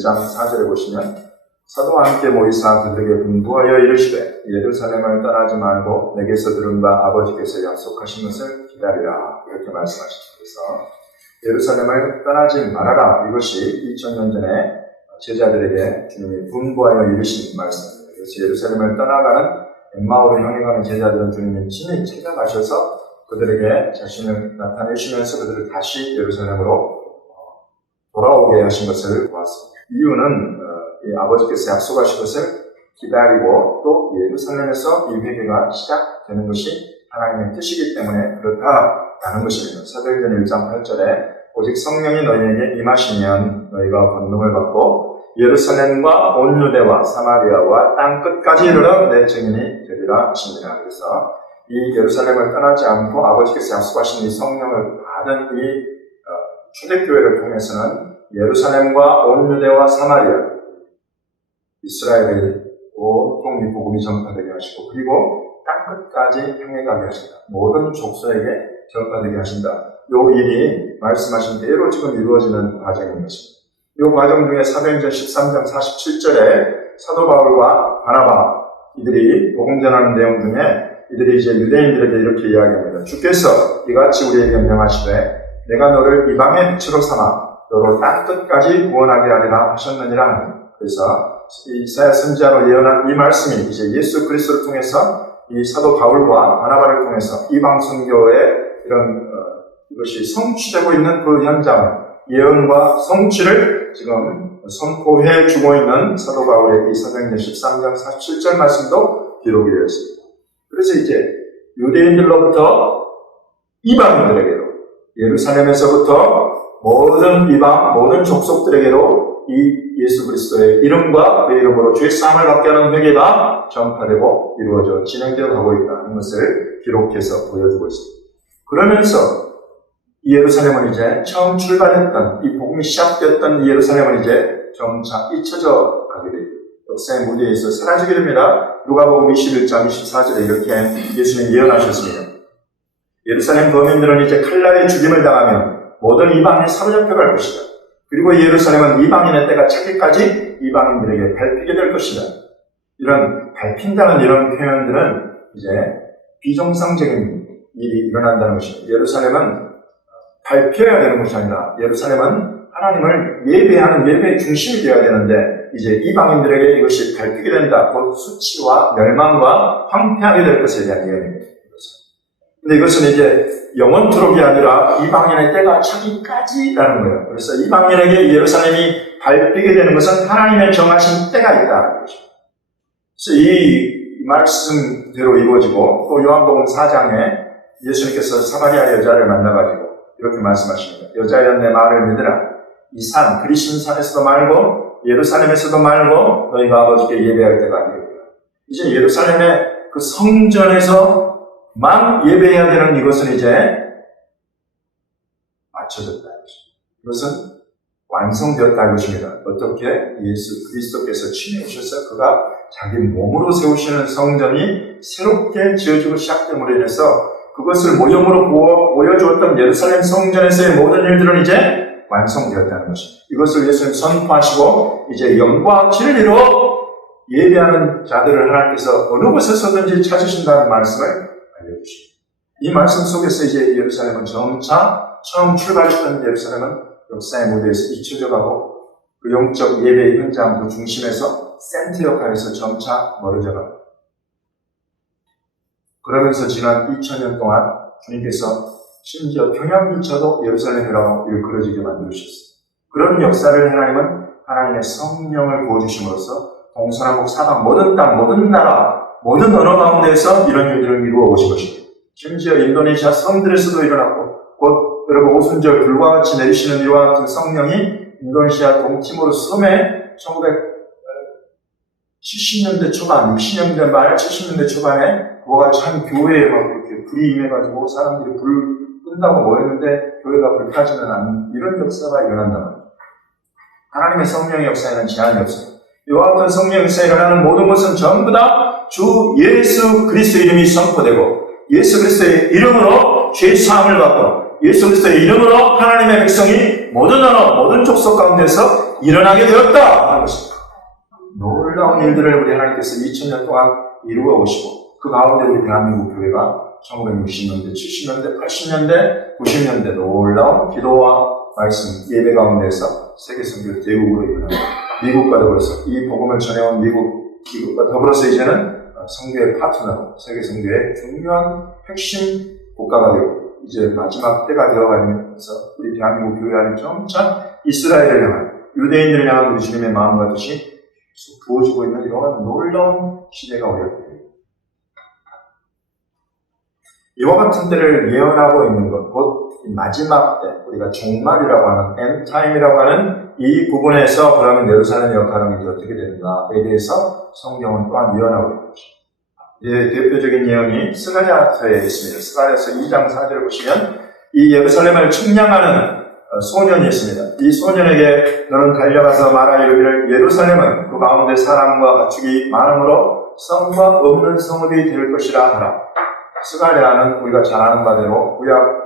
1장 4절에 보시면 사도와 함께 모이사 그들에게 분부하여 이르시되 예루살렘을 떠나지 말고 내게서 들은 바 아버지께서 약속하신 것을 기다리라 이렇게 말씀하셨습니다. 그래서 예루살렘을 떠나지 말아라 이것이 2000년 전에 제자들에게 주님이 분부하여 이르신 말씀입니다. 그래서 예루살렘을 떠나가는 엠마오를 향해 가는 제자들은 주님이 친히 찾아가셔서 그들에게 자신을 나타내시면서 그들을 다시 예루살렘으로 돌아오게 하신 것을 보았습니다. 이유는 이 아버지께서 약속하신 것을 기다리고 또 예루살렘에서 이 회개가 시작되는 것이 하나님의 뜻이기 때문에 그렇다라는 것입니다. 사도행전 1장 8절에 오직 성령이 너희에게 임하시면 너희가 권능을 받고 예루살렘과 온 유대와 사마리아와 땅 끝까지 이르러 내 증인이 되리라 하십니다. 그래서 이 예루살렘을 떠나지 않고 아버지께서 약속하신 이 성령을 받은 이 초대교회를 통해서는 예루살렘과 온 유대와 사마리아 이스라엘의 온통 이 복음이 전파되게 하시고 그리고 땅 끝까지 향해 가게 하신다. 모든 족속에게 전파되게 하신다. 이 일이 말씀하신 대로 지금 이루어지는 과정인 것입니다. 이 과정 중에 사도행전 13장 47절에 사도 바울과 바나바 이들이 복음 전하는 내용 중에 이들이 이제 유대인들에게 이렇게 이야기합니다. 주께서 이같이 우리에게 명하시되 내가 너를 이방의 빛으로 삼아 너로 땅 끝까지 구원하게 하리라 하셨느니라 하니 그래서 이사야 선지자로 예언한 이 말씀이 이제 예수 그리스도를 통해서 이 사도 바울과 바나바를 통해서 이방 선교의 이런 이것이 성취되고 있는 그 현장 예언과 성취를 지금 선포해 주고 있는 사도 바울의 이 사도행전 13장 47절 말씀도 기록이 되어 있습니다. 그래서 이제 유대인들로부터 이방인들에게로 예루살렘에서부터 모든 이방 모든 족속들에게로 이 예수 그리스도의 이름과 그 이름으로 죄 사함을 받게 하는 회개가 전파되고 이루어져 진행되어 가고 있다는 것을 기록해서 보여주고 있습니다. 그러면서 이 예루살렘은 이제 처음 출발했던 이 복음이 시작되었던 이 예루살렘은 이제 점차 잊혀져 가게 됩니다. 역사의 무대에서 사라지게 됩니다. 누가복음 21장 24절에 이렇게 예수님이 예언하셨습니다. 예루살렘 거민들은 이제 칼날에 죽임을 당하며 모든 이방에 사로잡혀 갈 것이다. 그리고 예루살렘은 이방인의 때가 차기까지 이방인들에게 밟히게 될 것이다. 이런 밟힌다는 이런 표현들은 이제 비정상적인 일이 일어난다는 것입니다. 예루살렘은 밟혀야 되는 것이 아니라 예루살렘은 하나님을 예배하는 예배의 중심이 되어야 되는데 이제 이방인들에게 이것이 밟히게 된다. 곧 수치와 멸망과 황폐하게 될 것에 대한 예언입니다. 근데 이것은 이제 영원토록이 아니라 이방인의 때가 차기까지라는 거예요. 그래서 이방인에게 예루살렘이 밟히게 되는 것은 하나님의 정하신 때가 있다는 거죠. 그래서 이 말씀대로 이루어지고 또 요한복음 4장에 예수님께서 사마리아 여자를 만나가지고 이렇게 말씀하십니다. 여자여 내 말을 믿으라. 이 산 그리신 산에서도 말고 예루살렘에서도 말고 너희가 아버지께 예배할 때가 아니라 이제 예루살렘의 그 성전에서 만 예배해야 되는 이것은 이제 맞춰졌다. 이것은 완성되었다 것입니다. 어떻게? 예수 그리스도께서 친히 오셔서 그가 자기 몸으로 세우시는 성전이 새롭게 지어지고 시작됨으로 인해서 그것을 모형으로 보여주었던 예루살렘 성전에서의 모든 일들은 이제 완성되었다는 것입니다. 이것을 예수님 선포하시고 이제 영과 진리로 예배하는 자들을 하나님께서 어느 곳에서든지 찾으신다는 말씀을 알려주십니다. 이 말씀 속에서 이제 예루살렘은 점차 처음 출발했던 예루살렘은 역사의 무대에서 잊혀져가고 그 영적 예배의 현장 그 중심에서 센터 역할에서 점차 멀어져 갑니다. 그러면서 지난 2000년 동안 주님께서 심지어 평양조차도 예루살렘이라고 일컬어지게 만들으셨어요. 그런 역사를 하나님은 하나님의 성령을 부어주심으로써 동서남북 사방 모든 땅 모든 나라 모든 언어 가운데에서 이런 일들을 이루어 오신 것입니다. 심지어 인도네시아 섬들에서도 일어났고 곧 여러분 오순절 불과 같이 내리시는 이와 같은 성령이 인도네시아 동티모르 섬에 1970년대 초반 60년대 말 70년대 초반에 그와 같이 한 교회에 막 이렇게 불이 임해가지고 사람들이 불 끈다고 모였는데 교회가 불타지는 않는 이런 역사가 일어난단 말이에요. 하나님의 성령의 역사에는 제한이 없어요. 이와 같은 성령의 역사에 일어나는 모든 것은 전부 다 주 예수 그리스도의 이름이 선포되고 예수 그리스도의 이름으로 죄 사함을 받고 예수 그리스도의 이름으로 하나님의 백성이 모든 언어, 모든 족속 가운데서 일어나게 되었다 하는 것입니다. 놀라운 일들을 우리 하나님께서 2000년 동안 이루어 오시고 그 가운데 우리 대한민국 교회가 1960년대, 70년대, 80년대, 90년대 놀라운 기도와 말씀, 예배 가운데에서 세계 선교 대국으로 일어나고 미국과 더불어서 이 복음을 전해온 미국과 더불어서 이제는 선교의 파트너로 세계 선교의 중요한 핵심 국가가 되고 이제 마지막 때가 되어가면서 우리 대한민국 교회 안에 점차 이스라엘을 향한 유대인들을 향한 우리 주님의 마음과 뜻이 계속 부어지고 있는 이러한 놀라운 시대가 오게 됩니다. 이와 같은 때를 예언하고 있는 것, 곧 마지막 때, 우리가 종말이라고 하는 엔타임이라고 하는 이 부분에서 그러면 예루살렘의 역할은 이제 어떻게 되는가에 대해서 성경은 또한 예언하고 있는 것입니다. 예, 대표적인 예언이 스가랴서에 있습니다. 스가랴서 2장 4절을 보시면 이 예루살렘을 측량하는 소년이 있습니다. 이 소년에게 너는 달려가서 말하 이르기를 예루살렘은 그 가운데 사람과 가축이 많으므로 성과 없는 성읍이 될 것이라 하라. 스가랴는 우리가 잘 아는 바대로 구약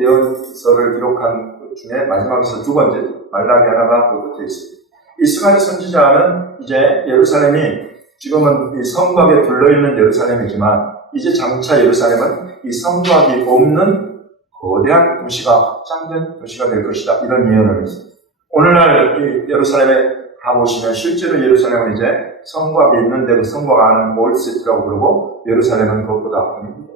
예언서를 기록한 것 중에 마지막에서 두 번째 말라기 하나가 그 끝에 있습니다. 이 스가랴 선지자는 이제 예루살렘이 지금은 이 성곽에 둘러있는 예루살렘이지만 이제 장차 예루살렘은 이 성곽이 없는 거대한 도시가 확장된 도시가 될 것이다. 이런 예언을 했습니다. 오늘날 이 예루살렘에 가보시면 실제로 예루살렘은 이제 성곽이 있는데 그 성곽 안은 몰시티라고 부르고 예루살렘은 그것보다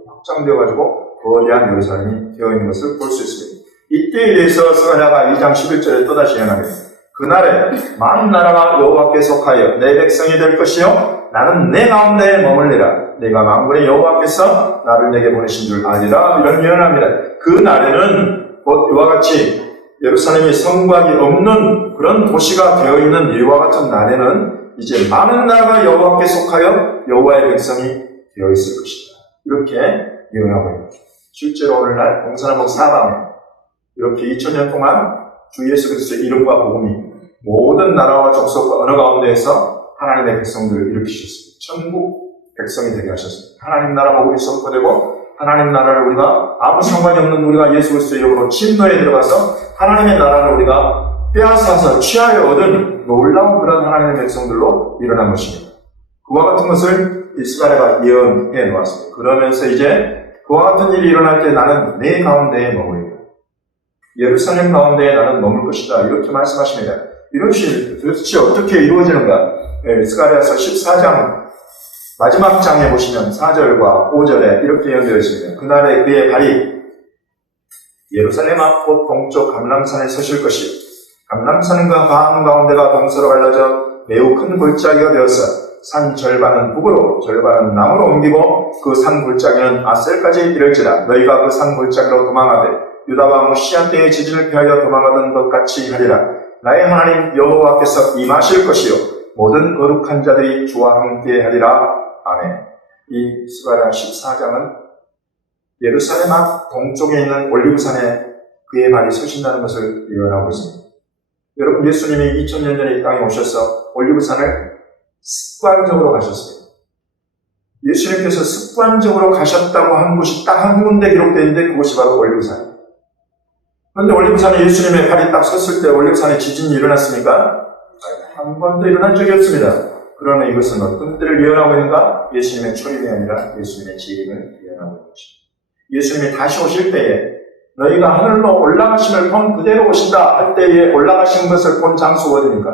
확장되어가지고 거대한 예루살렘이 되어 있는 것을 볼 수 있습니다. 이때에 대해서 스가랴가 2장 11절에 또다시 예언합니다. 그날에 많은 나라가 여호와께 속하여 내 백성이 될 것이요 나는 내 가운데에 머물리라. 내가 만군의 여호와께서 나를 내게 보내신 줄 알리라. 이런 예언합니다. 그 날에는 곧 이와 같이 예루살렘이 성곽이 없는 그런 도시가 되어 있는 이와 같은 날에는 이제 많은 나라가 여호와께 속하여 여호와의 백성이 되어 있을 것이다. 이렇게 예언하고 있는 거죠. 실제로 오늘날 동서남북 사방에 이렇게 2000년 동안 주 예수 그리스도의 이름과 복음이 모든 나라와 족속과 언어 가운데에서 하나님의 백성들을 일으키셨습니다. 천국 백성이 되게 하셨습니다. 하나님 나라 복음이 선포되고 하나님 나라를 우리가 아무 상관이 없는 우리가 예수 그리스도의 이름으로 침노에 들어가서 하나님의 나라를 우리가 빼앗아서 취하여 얻은 놀라운 그런 하나님의 백성들로 일어난 것입니다. 그와 같은 것을 스가랴가 예언해 놓았습니다. 그러면서 이제 그와 같은 일이 일어날 때 나는 내 가운데에 머물리라. 예루살렘 가운데에 나는 머물 것이다. 이렇게 말씀하십니다. 이것이 도대체 어떻게 이루어지는가? 스가랴서 14장 마지막 장에 보시면 4절과 5절에 이렇게 예언되어 있습니다. 그날에 그의 발이 예루살렘 앞 곧 동쪽 감람산에 서실 것이요 감람산과 강 가운데가 동서로 갈라져 매우 큰 골짜기가 되어서 산 절반은 북으로 절반은 남으로 옮기고 그 산 골짜기는 아셀까지 이를지라. 너희가 그 산 골짜기로 도망하되 유다 왕 우시야 때의 지진을 피하여 도망하던 것 같이 하리라. 나의 하나님 여호와께서 임하실 것이요 모든 거룩한 자들이 주와 함께 하리라. 아멘. 이 스가랴 14장은 예루살렘 앞 동쪽에 있는 올리브산에 그의 발이 서신다는 것을 예언하고 있습니다. 여러분, 예수님이 2000년 전에 이 땅에 오셔서 올리브산을 습관적으로 가셨습니다. 예수님께서 습관적으로 가셨다고 한 곳이 딱 한 군데 기록되어 있는데 그곳이 바로 올리브산입니다. 그런데 올리브산에 예수님의 발이 딱 섰을 때 올리브산에 지진이 일어났습니까? 한 번도 일어난 적이 없습니다. 그러나 이것은 어떤 때를 예언하고 있는가? 예수님의 초림이 아니라 예수님의 재림을 예언하고 있는 것입니다. 예수님이 다시 오실 때에 너희가 하늘로 올라가심을 본 그대로 오신다 할 때에 올라가신 것을 본 장소가 어디입니까?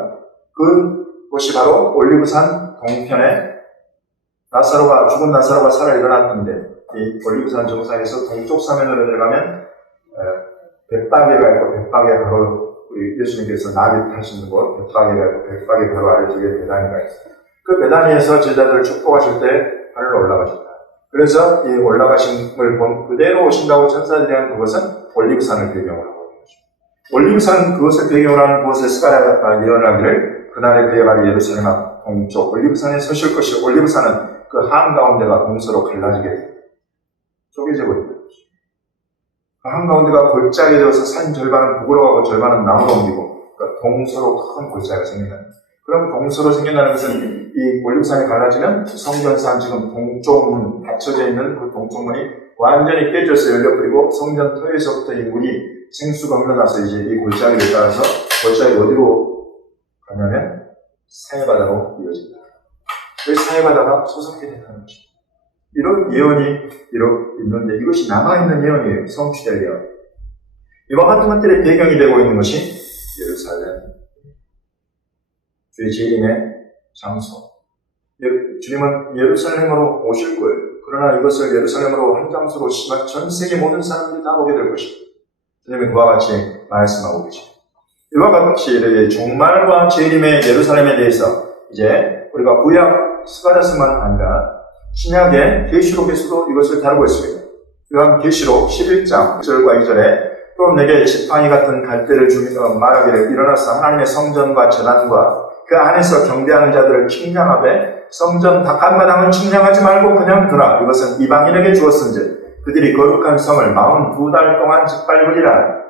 그곳이 바로 올리브산 동편에 죽은 나사로가 살아 일어났는데 이 올리브산 정상에서 동쪽 사면으로 들어가면 벳바게가 있고 벳바게 바로 우리 예수님께서 나비 타시는 곳 벳바게가 있고 벳바게 바로 아래쪽에 베다니가 있어요. 그 베다니에서 제자들을 축복하실 때 하늘로 올라가셨다. 그래서 이 올라가심을 본 그대로 오신다고 천사들이 한 그것은 올리브산을 배경으로 하고 있는 것입니다. 올리브산 그것을 배경으로 하는 그것에 스가랴가 예언하기를 그날에 그의 발이 예루살렘 앞 동쪽 올리브산에 서실 것이요 올리브산은 그 한가운데가 동서로 갈라지게 쪼개져 버립니다. 그 한가운데가 골짜기 되어서 산 절반은 북으로 가고 절반은 남으로 옮기고 그러니까 동서로 큰 골짜기가 생긴다. 그럼 동서로 생긴다는 것은 이 올리브산이 갈라지면 성전산 지금 동쪽 문 닫혀져 있는 그 동쪽 문이 완전히 깨져서 열려버리고 성전 터에서부터 이 물이 생수가 흘러나서 이제 이 골짜기를 따라서 골짜기 어디로 가냐면 사해바다로 이어진다. 그 사해바다가 솟았게 된다는 거죠. 이런 예언이 있는데 이것이 남아있는 예언이에요. 성취될 예언. 이와 같은 것들의 배경이 되고 있는 것이 예루살렘. 주의 재림의 장소. 주님은 예루살렘으로 오실 거예요. 그러나 이것을 예루살렘으로 한 장소로 심한 전 세계 모든 사람들이 다 보게 될 것입니다. 주님은 그와 같이 말씀하고 계십니다. 이와 같이 종말과 재림의 예루살렘에 대해서 이제 우리가 구약 스가랴서만 아니라 신약의 계시록에서도 이것을 다루고 있습니다. 요한 계시록 11장 1절과 2절에 또 내게 지팡이 같은 갈대를 주며 말하기를 일어나서 하나님의 성전과 제단과 그 안에서 경배하는 자들을 칭량하되 성전 바깥마당을 칭량하지 말고 그냥 두라. 이것은 이방인에게 주었은즉 그들이 거룩한 성을 42달 동안 짓밟으리라.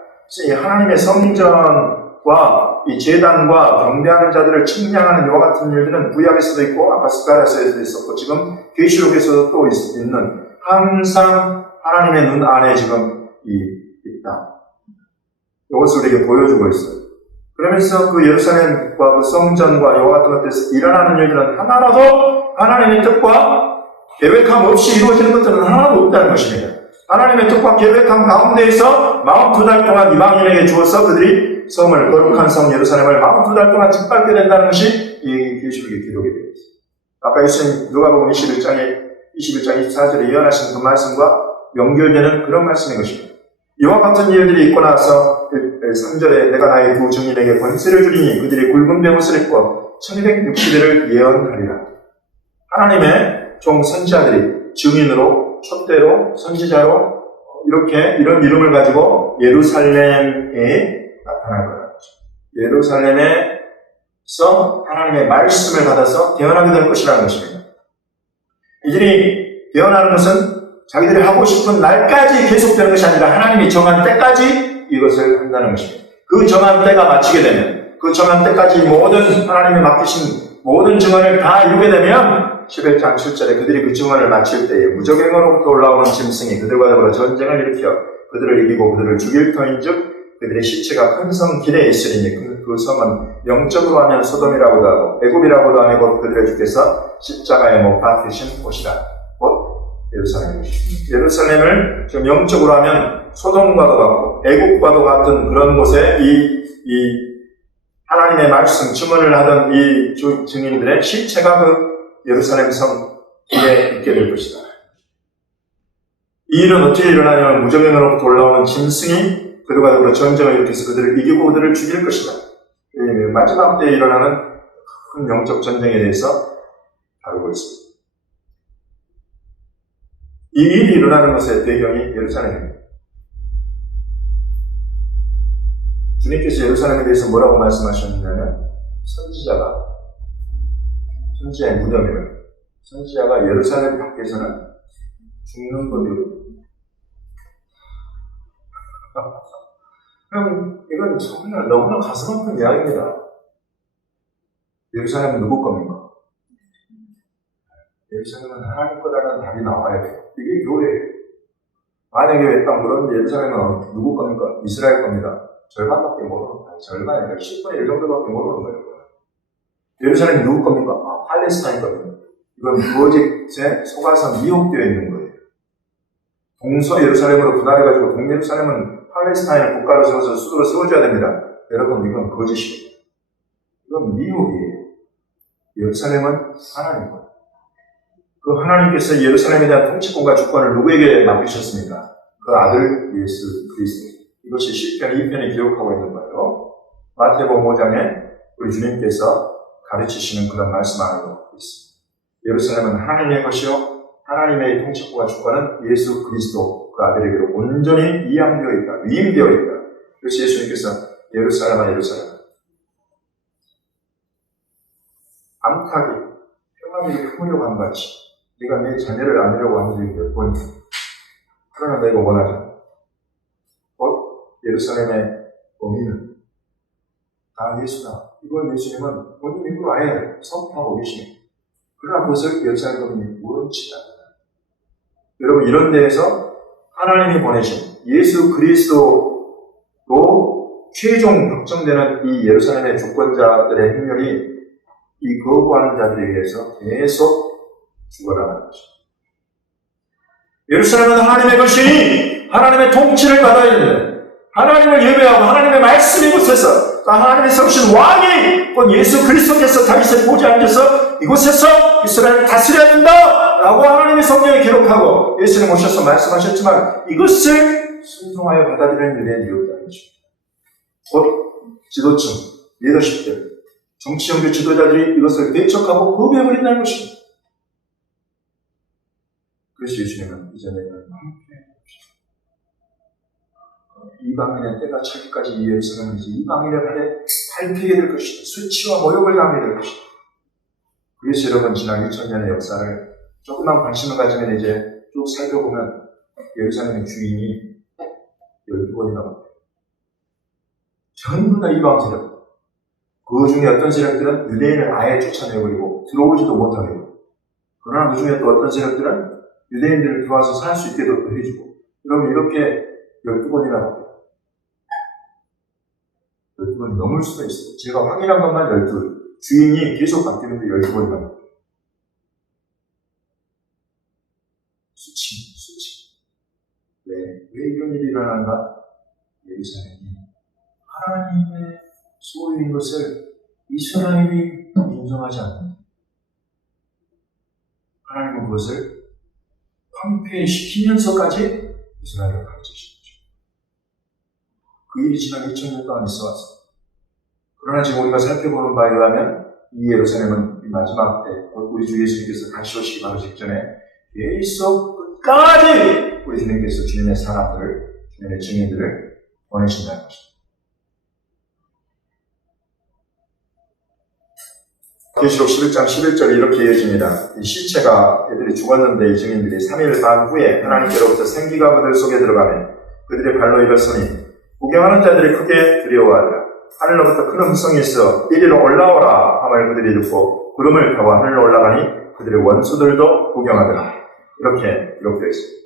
이 하나님의 성전과 이 제단과 경배하는 자들을 칭량하는 이와 같은 일들은 구약에서도 있고 아까 스가랴서에서도 있었고 지금 계시록에서도 또 있는 항상 하나님의 눈 안에 지금 있다. 이것을 우리에게 보여주고 있어요. 그러면서 그 예루살렘과 그 성전과 이와 같은 것들에서 일어나는 일들은 하나라도 하나님의 뜻과 계획함 없이 이루어지는 것들은 하나도 없다는 것입니다. 하나님의 뜻과 계획함 가운데에서 42달 동안 이방인에게 주어서 그들이 성을, 거룩한 성 예루살렘을 42달 동안 짓밟게 된다는 것이 이 계시록의 기록이 되어 있습니다. 아까 예수님 누가복음 21장 24절에 예언하신 그 말씀과 연결되는 그런 말씀인 것입니다. 이와 같은 일들이 있고 나서 3절에 내가 나의 두 증인에게 권세를 주리니 그들이 굵은 베옷을 입고 1260일을 예언하리라. 하나님의 종 선지자들이 증인으로, 촛대로, 선지자로 이렇게 이런 이름을 가지고 예루살렘에 나타날 거라는 거죠. 예루살렘에서 하나님의 말씀을 받아서 태어나게 될 것이라는 것입니다. 이들이 태어나는 것은 자기들이 하고 싶은 날까지 계속되는 것이 아니라 하나님이 정한 때까지 이것을 한다는 것입니다. 그 정한 때가 마치게 되면 그 정한 때까지 모든 하나님이 맡기신 모든 증언을 다 이루게 되면 11장 7절에 그들이 그 증언을 마칠 때에 무적행으로부터 올라오는 짐승이 그들과 더불어 전쟁을 일으켜 그들을 이기고 그들을 죽일 터인즉 그들의 시체가 큰 성 길에 있으리니 그 성은 영적으로 하면 소돔이라고도 하고 애굽이라고도 하니 곧 그들의 주께서 십자가에 못 박히신 곳이라. 곧 예루살렘입니다. 예루살렘을 지금 영적으로 하면 소돔과도 같고 애국과도 같은 그런 곳에 이 하나님의 말씀 증언을 하던 이 증인들의 실체가 그 예루살렘 성 길에 있게 될 것이다. 이 일은 어떻게 일어나냐면 무적행으로부터 올라오는 짐승이 그들과 더불어 전쟁을 일으켜서 그들을 이기고 그들을 죽일 것이다. 마지막 때에 일어나는 큰 영적 전쟁에 대해서 다루고 있습니다. 이 일이 일어나는 것의 배경이 예루살렘입니다. 주님께서 예루살렘에 대해서 뭐라고 말씀하셨냐면 선지자의 무덤이에요. 선지자가 예루살렘 밖에서는 죽는 법이거든요. 그럼 이건 정말 너무나 가슴 아픈 이야기입니다. 예루살렘은 누구 겁니까? 예루살렘은 하나님 거라는 답이 나와야 돼요. 이게 교회예요. 만약에 딱 물었는데 예루살렘은 누구 겁니까? 이스라엘 겁니다. 절반밖에 모르는 거예요. 절반이 아니라 10분의 1 정도밖에 모르는 거예요. 예루살렘이 누구 겁니까? 팔레스타인 겁니다. 이건 무어짓에 속아서 미혹되어 있는 거예요. 동서 예루살렘으로 분할해가지고 동예루살렘은 팔레스타인을 국가로 세워서 수도로 세워줘야 됩니다. 여러분, 이건 거짓이에요. 이건 미혹이에요. 예루살렘은 하나님 거예요. 그 하나님께서 예루살렘에 대한 통치권과 주권을 누구에게 맡기셨습니까? 그 아들 예수 그리스도. 이것이 시편 2편에 기록하고 있는 거예요. 마태복음 5장에 우리 주님께서 가르치시는 그런 말씀 안에 있습니다. 예루살렘은 하나님의 것이요 하나님의 통치권과 주권은 예수 그리스도 그 아들에게로 온전히 위임되어 있다. 그래서 예수님께서 예루살렘아 예루살렘아 암탉이 평안히 품으려고 한 같이 네가 내 자녀를 안으려고 한 적이 몇 번이냐. 그러나 내가 원하잖아. 예루살렘의 범인은 다 예수다. 이걸 예수님은 본인 입으로 아예 선포하고 계십니다. 그러나 그것을 예루살렘 범인이 원치지 않는다. 여러분, 이런 데에서 하나님이 보내신 예수 그리스도를 또 최종 확정되는 이 예루살렘의 주권자들의 행렬이 이 거부하는 자들에 의해서 계속 죽어나가는 것입니다. 예루살렘은 하나님의 것이니 하나님의 통치를 받아야 되는데 하나님을 예배하고 하나님의 말씀 이곳에서 하나님의 세우신 왕이 곧 예수 그리스도께서 다윗의 보좌에 앉아서 이곳에서 이스라엘을 다스려야 된다 라고 하나님의 성경에 기록하고 예수님 오셔서 말씀하셨지만 이것을 순종하여 받아들이는 유대인들이 없다는 것입니다. 곧 지도층, 리더십들, 정치 영주 지도자들이 이것을 배척하고 거부해버린다는 것입니다. 그래서 예수님은 이전에는 이방인의 때가 차기까지 이 예루살렘은 이제 이방인의 발에 밟히게 될 것이다. 수치와 모욕을 당하게 될 것이다. 그래서 여러분 지난 2000년의 역사를 조금만 관심을 가지면 이제 쭉 살펴보면 예루살렘의 주인이 12번이나 됩니다. 전부 다 이방 세력. 그 중에 어떤 세력들은 유대인을 아예 쫓아내버리고 들어오지도 못하게 하고 그러나 그 중에 또 어떤 세력들은 유대인들을 들어와서 살 수 있게도 또 해주고 그러면 이렇게 12번이나 됩니다. 12번이 넘을 수도 있어요. 제가 확인한 것만 12번. 주인이 계속 바뀌는데 12번이나 됩니다. 수치. 왜 이런 일이 일어나는가? 예루살렘이 하나님의 소유인 것을 이스라엘이 인정하지 않는다. 하나님은 그것을 황폐시키면서까지 이스라엘을 가르치신 거죠. 그 일이 지난 2000년 동안 있어 왔습니다. 그러나 지금 우리가 살펴보는 바에 의하면 이 예루살렘은 이 마지막 때 우리 주 예수님께서 다시 오시기 바로 직전에 계속 끝까지 우리 주님께서 주님의 사람들을, 주님의 증인들을 보내신다는 것입니다. 계시록 11장 11절에 이렇게 이어집니다. 이 시체가 애들이 죽었는데 이 증인들이 3일 반 후에 하나님께로부터 생기가 그들 속에 들어가며 그들의 발로 일어서니 구경하는 자들이 크게 두려워하더라. 하늘로부터 큰 음성이 있어 이리로 올라오라 함을 그들이 듣고 구름을 타고 하늘로 올라가니 그들의 원수들도 구경하더라. 이렇게 기록되어 있습니다.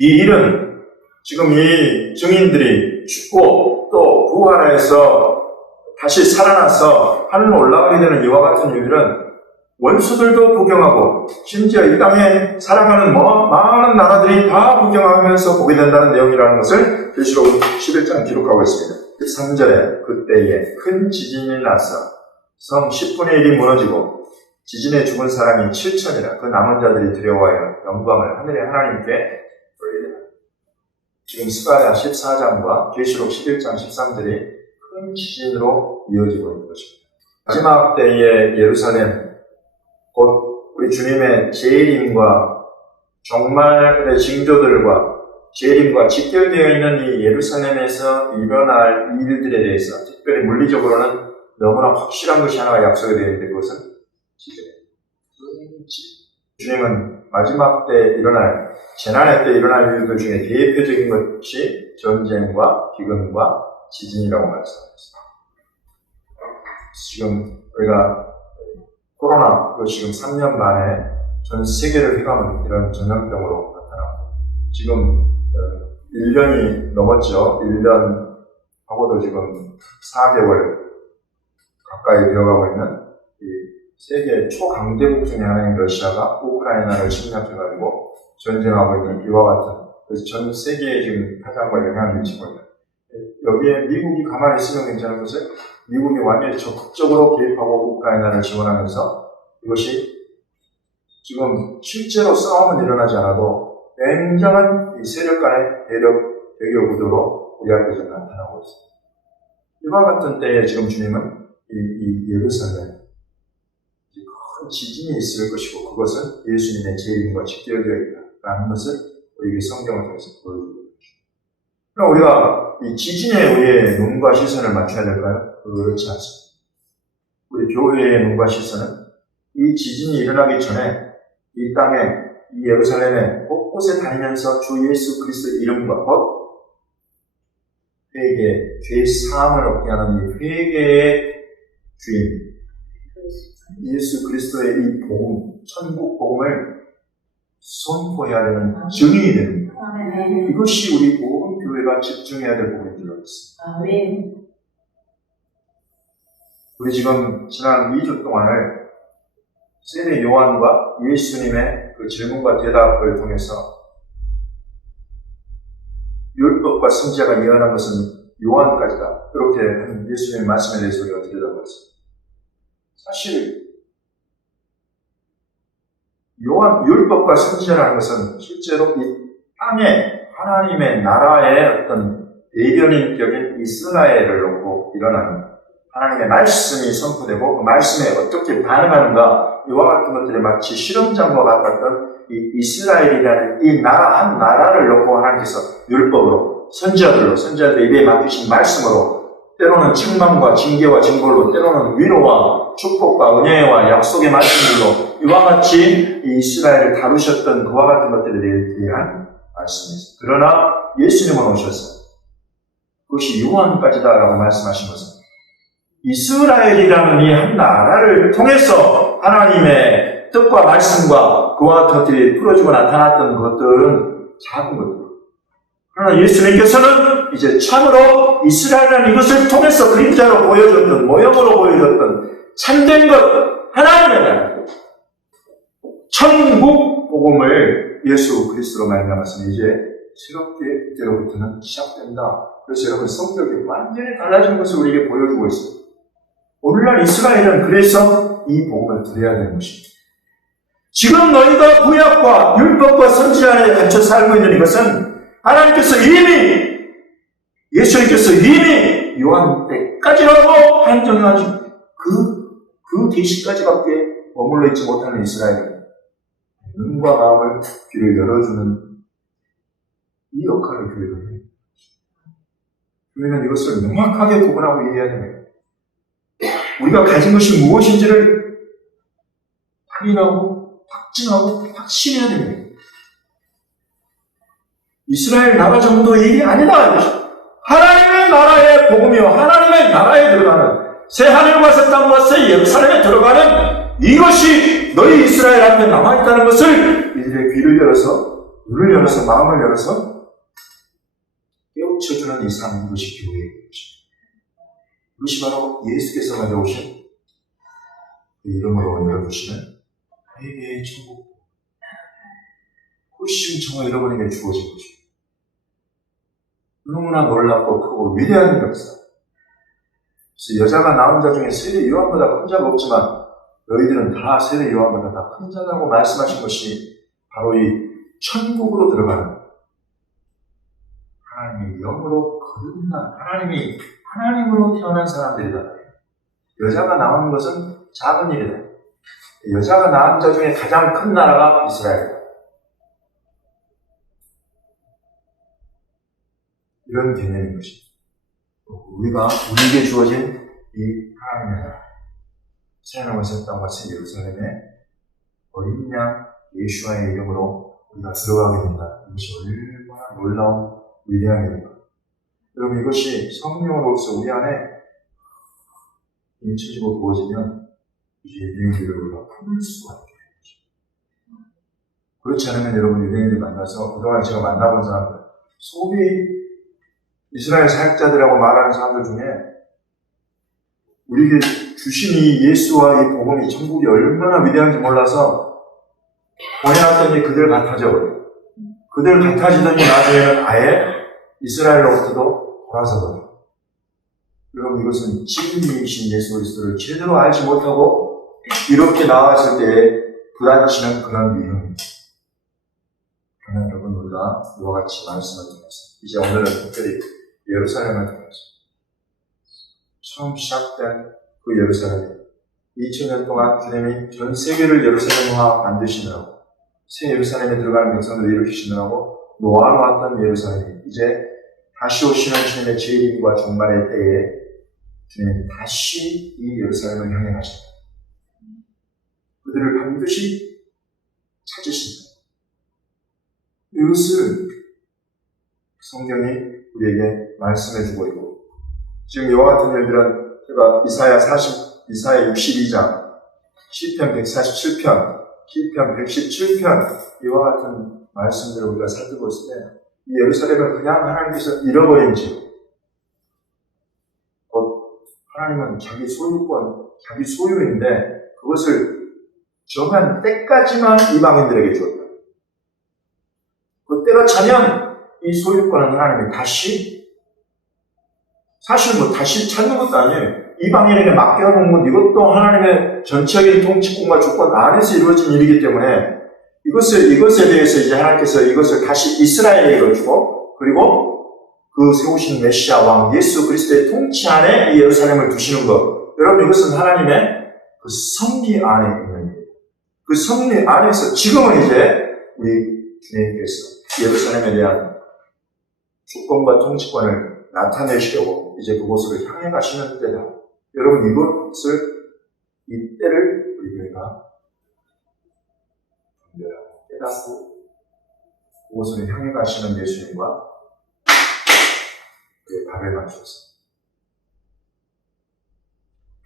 이 일은 지금 이 증인들이 죽고 또 부활해서 다시 살아나서 하늘로 올라가게 되는 이와 같은 일들은 원수들도 구경하고 심지어 이 땅에 살아가는 많은 나라들이 다 구경하면서 보게 된다는 내용이라는 것을 계시록 11장 기록하고 있습니다. 3절에 그때에 큰 지진이 나서 성 10분의 1이 무너지고 지진에 죽은 사람이 7천이라 그 남은 자들이 두려워하여 영광을 하늘의 하나님께 돌리더라. 지금 스가랴 14장과 계시록 11장 13절이 큰 지진으로 이어지고 있는 것입니다. 마지막 때의 예루살렘, 곧 우리 주님의 재림과 종말의 징조들과 재림과 직결되어 있는 이 예루살렘에서 일어날 일들에 대해서 특별히 물리적으로는 너무나 확실한 것이 하나가 약속이 되어 있는데 그것은 지진입니다. 주님은 마지막 때 일어날, 재난의 때 일어날 일들 중에 대표적인 것이 전쟁과 기근과 지진이라고 말씀하셨습니다. 지금 우리가 코로나 지금 3년 만에 전 세계를 휘감은 이런 전염병으로 나타나고 지금 1년이 넘었죠. 1년하고도 지금 4개월 가까이 되어가고 있는 이 세계 초강대국 중에 하나인 러시아가 우크라이나를 침략해가지고 전쟁하고 있는 이와 같은 그래서 전 세계에 지금 타장과 영향을 미치고 있는 여기에 미국이 가만히 있으면 괜찮은 것을 미국이 완전히 적극적으로 개입하고 우크라이나를 지원하면서 이것이 지금 실제로 싸움은 일어나지 않아도 굉장한 이 세력 간의 대결 구도로 우리 앞에서 나타나고 있습니다. 이와 같은 때에 지금 주님은 이 예루살렘 큰 지진이 있을 것이고 그것은 예수님의 재림과 직결되어 있다라는 것을 우리에게 성경을 통해서 보여주고 있습니다. 그럼 우리가 이 지진에 우리의 눈과 시선을 맞춰야 될까요? 그렇지 않습니다. 우리 교회의 눈과 시선은 이 지진이 일어나기 전에 이 땅에 이 예루살렘에 곳곳에 다니면서 주 예수 그리스도의 이름과 곧 회개, 죄 사함을 얻게 하는 이 회개의 주인 예수 그리스도의 이 복음, 천국 복음을 선포해야 되는 증인이 되는 거예요. 이것이 우리 모든 교회가 우리가 집중해야 될 부분인 줄 알겠습니다. 아멘. 우리 지금 지난 2주 동안을 세례 요한과 예수님의 그 질문과 대답을 통해서 율법과 선지자가 예언한 것은 요한까지다. 그렇게 예수님의 말씀에 대해서 우리가 들여다보았습니다. 사실 요한 율법과 선지자라는 것은 실제로 이 땅에 하나님의 나라의 어떤 대변인격인 이스라엘을 놓고 일어나는 하나님의 말씀이 선포되고 그 말씀에 어떻게 반응하는가 이와 같은 것들이 마치 실험장과 같았던 이 이스라엘이라는 이 나라 한 나라를 놓고 하나님께서 율법으로 선지자들의 입에 맡기신 말씀으로 때로는 책망과 징계와 징벌로 때로는 위로와 축복과 은혜와 약속의 말씀들로 이와 같이 이 이스라엘을 다루셨던 그와 같은 것들에 대한 말씀입니다. 그러나 예수님은 오셔서 그것이 요한까지다라고 말씀하신 것은 이스라엘이라는 이 한 나라를 통해서 하나님의 뜻과 말씀과 그와 같은 것들이 풀어지고 나타났던 것들은 작은 것들. 그러나 예수님께서는 이제 참으로 이스라엘이라는 이것을 통해서 그림자로 보여줬던, 모형으로 보여줬던 참된 것, 하나님의 나라, 천국 복음을 예수 그리스도로 말미암아서 이제 새롭게 이때로부터는 시작된다. 그래서 여러분 성격이 완전히 달라진 것을 우리에게 보여주고 있습니다. 오늘날 이스라엘은 그래서 이 복음을 드려야 되는 것입니다. 지금 너희가 구약과 율법과 선지자 안에 갇혀 살고 있는 이것은 하나님께서 이미 예수님께서 이미 요한 때까지라고 한정해가지고 그 계시까지밖에 머물러 있지 못하는 이스라엘은 눈과 마음을 귀를 열어주는 이 역할을 교회가 해요. 교회는 이것을 명확하게 구분하고 이해해야 됩니다. 우리가 가진 것이 무엇인지를 확인하고 확증하고 확신해야 됩니다. 이스라엘 나라 정도의 일이 아니다. 하나님의 나라의 복음이요 하나님의 나라에 들어가는 새 하늘과 새 땅과 새 예루살렘에 들어가는 이것이 너희 이스라엘 앞에 남아있다는 것을 이들의 귀를 열어서 눈을 열어서 마음을 열어서 깨우쳐주는 이상 이것이 교회의 것입니다. 이것이 바로 예수께서 가져오신 그 이름으로 열어주시는 회개의 천국 그것이 지금 저와 여러분에게 주어진 것입니다. 너무나 놀랍고 크고 위대한 역사. 그래서 여자가 낳은 자 중에 세례 요한보다 큰 자가 없지만 너희들은 다 세례 요한보다 다 큰 자라고 말씀하신 것이 바로 이 천국으로 들어가는 하나님의 영으로 거듭난 하나님으로 태어난 사람들이다. 여자가 낳은 것은 작은 일이다. 여자가 낳은 자 중에 가장 큰 나라가 이스라엘이다. 이런 개념인 것입니다. 우리에게 주어진 이 하나님의 나라, 새하늘과 새 땅과 새 예루살렘의 어린 양 예수와의 이름으로 우리가 들어가게 된다. 이것이 얼마나 놀라운 위대한 일인가. 여러분 이것이 성령으로서 우리 안에 인쳐지고 부어지면 이제 유대인들을 우리가 품을 수가 있게 되는 것입니다. 그렇지 않으면 여러분 유대인들 만나서 그동안 제가 만나본 사람들 소위 이스라엘 사역자들이라고 말하는 사람들 중에 우리에게 주신 이 예수와 이 복음이 천국이 얼마나 위대한지 몰라서 보내놨더니 그들 같아져버려요. 그들 같아지더니 나중에는 아예 이스라엘로부터도 돌아서버려요. 여러분 이것은 진리이신 예수 그리스도를 제대로 알지 못하고 이렇게 나왔을 때에 부딪히는 그런 위험입니다. 그러나 여러분 우리가 이와 같이 말씀을 통해서 이제 오늘은 특별히 예루살렘을 통해서 처음 시작된 그 예루살렘이 2000년 동안 주님이 전 세계를 예루살렘화 만드시느라고 새 예루살렘에 들어가는 백성들을 일으키시느라고 놓아놓았던 예루살렘이 이제 다시 오시는 주님의 재림과 종말의 때에 주님이 다시 이 예루살렘을 향해 가신다. 그들을 반드시 찾으신다. 이것을 성경이 우리에게 말씀해주고 있고 지금 이와 같은 일들은 제가 이사야 62장, 시편 147편, 시편 117편 이와 같은 말씀들을 우리가 살펴봤을 때 이 예루살렘을 그냥 하나님께서 잃어버린 지역. 하나님은 자기 소유권, 자기 소유인데 그것을 정한 때까지만 이방인들에게 주었다. 그 때가 차면 이 소유권은 하나님이 다시, 사실 다시 찾는 것도 아니에요. 이방인에게 맡겨놓은 건 이것도 하나님의 전체적인 통치권과 주권 안에서 이루어진 일이기 때문에 이것에 대해서 이제 하나님께서 이것을 다시 이스라엘에 이루어주고, 그리고 그 세우신 메시아 왕 예수 그리스도의 통치 안에 이 예루살렘을 두시는 것. 여러분, 이것은 하나님의 그 섭리 안에 있는 일이에요. 그 섭리 안에서 지금은 이제 우리 주님께서 예루살렘에 대한 주권과 통치권을 나타내시려고 이제 그곳으로 향해 가시는 때다. 여러분, 이 때를 우리 교회가 깨닫고 그곳으로 향해 가시는 예수님과 그의 발을 맞춰서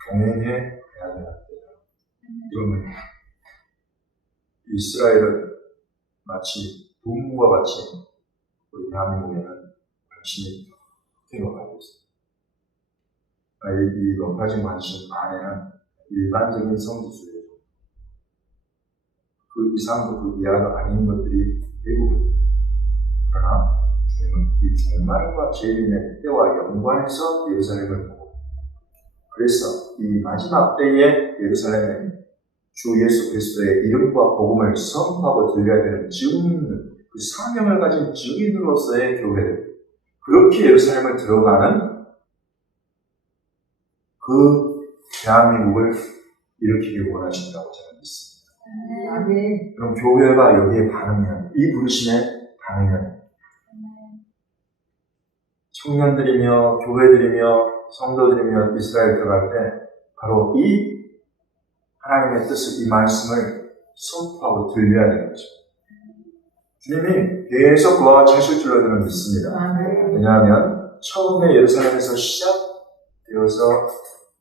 경외해 가야 되는 때다. 이거는 이스라엘은 마치 동물과 같이 우리 대한민국에는 관심이 크게 가지고 있습니다. 이 높아진 관심 안에는 일반적인 성지순례, 그 이상도 그 이하도 아닌 것들이 대부분. 그러나 주님은 이 종말과 재림의 때와 연관해서 예루살렘을 보고, 그래서 이 마지막 때에 예루살렘에 주 예수 그리스도의 이름과 복음을 선포하고 들려야 되는 증인, 그 사명을 가진 증인으로서의 교회들, 그렇게 예루살렘을 들어가는 그 대한민국을 일으키기 원하신다고 저는 믿습니다. 그럼 교회가 여기에 반응해야, 이 부르심에 반응해야 됩니다. 청년들이며 교회들이며 성도들이며 이스라엘 들어갈 때 바로 이 하나님의 뜻을, 이 말씀을 선포하고 들려야 되는 거죠. 주님이 계속 그와 같이 하실 줄로 저는 믿습니다. 왜냐하면 처음에 예루살렘에서 시작되어서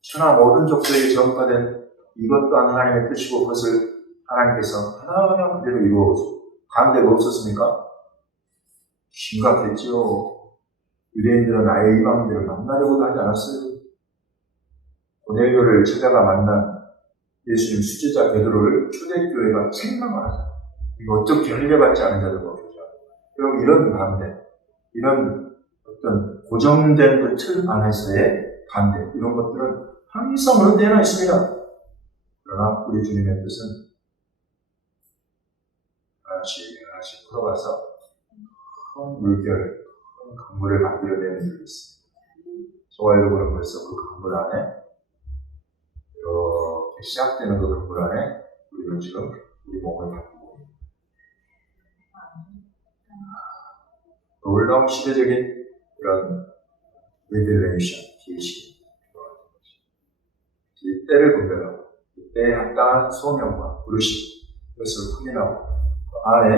천하 모든 족속에게 전파된 이것 또한 하나님의 뜻이고, 그것을 하나님께서 하나하나 그대로 이루어오죠. 반대가 없었습니까? 심각했지요. 유대인들은 아예 이방인들을 만나려고도 하지 않았어요. 고넬료를 찾아가 만난 예수님 수제자 베드로를 초대교회가 책망을 하잖아요. 이거 어떻게 할례받지 않은 자들 먹이죠. 여러분, 이런 반대, 이런 어떤 고정된 그 틀 안에서의 반대, 이런 것들은 항상 어느 때나 있습니다. 그러나 우리 주님의 뜻은 하나씩 풀어가서 큰 물결, 큰 강물을 만들어내는 일이 있습니다. 저와 여러분은 벌써 그 강물 안에, 이렇게 시작되는 그 강물 안에 우리는 지금 우리 몸을 바꾸고 있습니다. 놀라운 시대적인 이런 리벨레이션, 계시, 이 때를 분별하고 이 때에 합당한 소명과 부르심, 이것을 확인하고 그 안에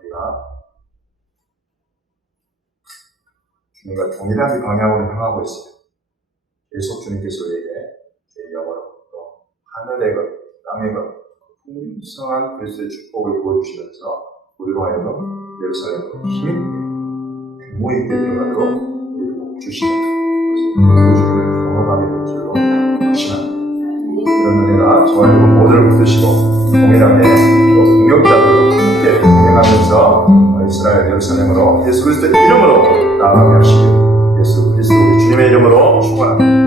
우리가 주님과 동일한 방향으로 향하고 있어요. 계속 주님께서 우리에게 제 영으로 또 하늘의 것, 땅의 것, 풍성한 그리스도의 축복을 보여주시면서 우리로 하여금 예루살렘으로 힘있게, 규모 있게 들어가도록 우리를 복 주시는 그것을 주님을 경험하게 될 줄로 확신합니다. 이런 은혜가 저와 여러분 모두를 붙드시고 동일하게 또 능력자들로 함께 동행하면서 이스라엘 예루살렘으로 예수 그리스도의 이름으로 나아가게 하시길 예수 그리스도 우리 주님의 이름으로 축원합니다.